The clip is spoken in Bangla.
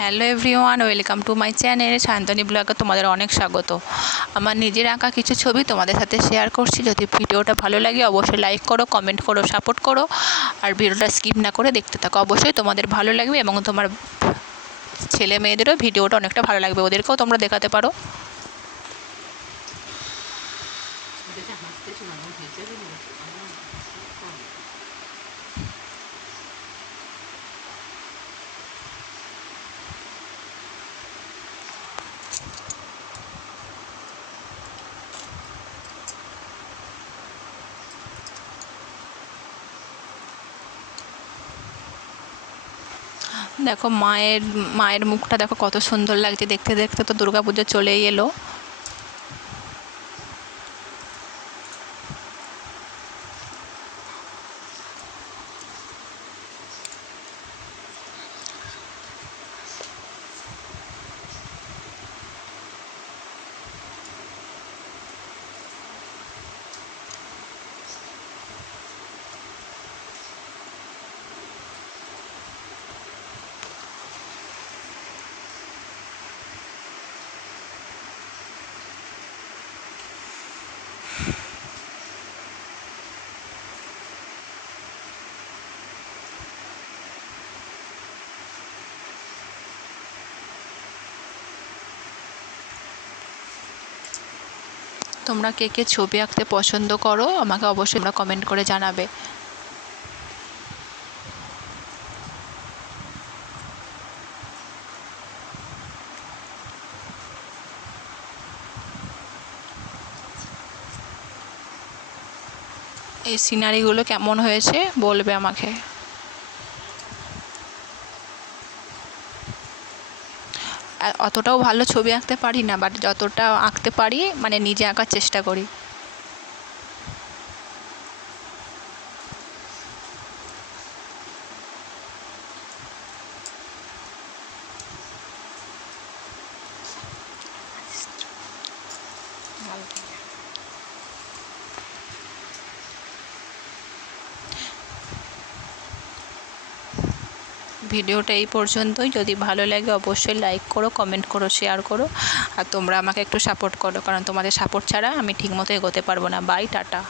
Hello everyone welcome to my channel Sayantani ব্লগে তোমাদের অনেক স্বাগত। আমার নিজের আঁকা কিছু ছবি তোমাদের সাথে শেয়ার করছি। যদি ভিডিওটা ভালো লাগে, অবশ্যই লাইক করো কমেন্ট করো সাপোর্ট করো। আর ভিডিওটা স্কিপ না করে দেখতে থাকো। অবশ্যই তোমাদের ভালো লাগবে এবং তোমার ছেলে মেয়েদেরও ভিডিওটা অনেকটা ভালো লাগবে। ওদেরকেও তোমরা দেখাতে পারো। দেখো মায়ের মায়ের মুখটা দেখো কত সুন্দর লাগছে। দেখতে দেখতে তো দুর্গা পুজো চলেই এলো। তোমরা কে কে ছবি আঁকতে পছন্দ করো আমাকে অবশ্যই তোমরা কমেন্ট করে জানাবে। এই সিনারিগুলো কেমন হয়েছে বলবে আমাকে? অতটাও ভালো ছবি আঁকতে পারি না বাট যতটা আঁকতে পারি মানে নিজে আঁকার চেষ্টা করি। ভিডিওটা এই পর্যন্তই। যদি ভালো লাগে অবশ্যই লাইক করো কমেন্ট করো শেয়ার করো। আর তোমরা আমাকে একটু সাপোর্ট করো, কারণ তোমাদের সাপোর্ট ছাড়া আমি ঠিকমতো এগোতে পারব না। Bye tata.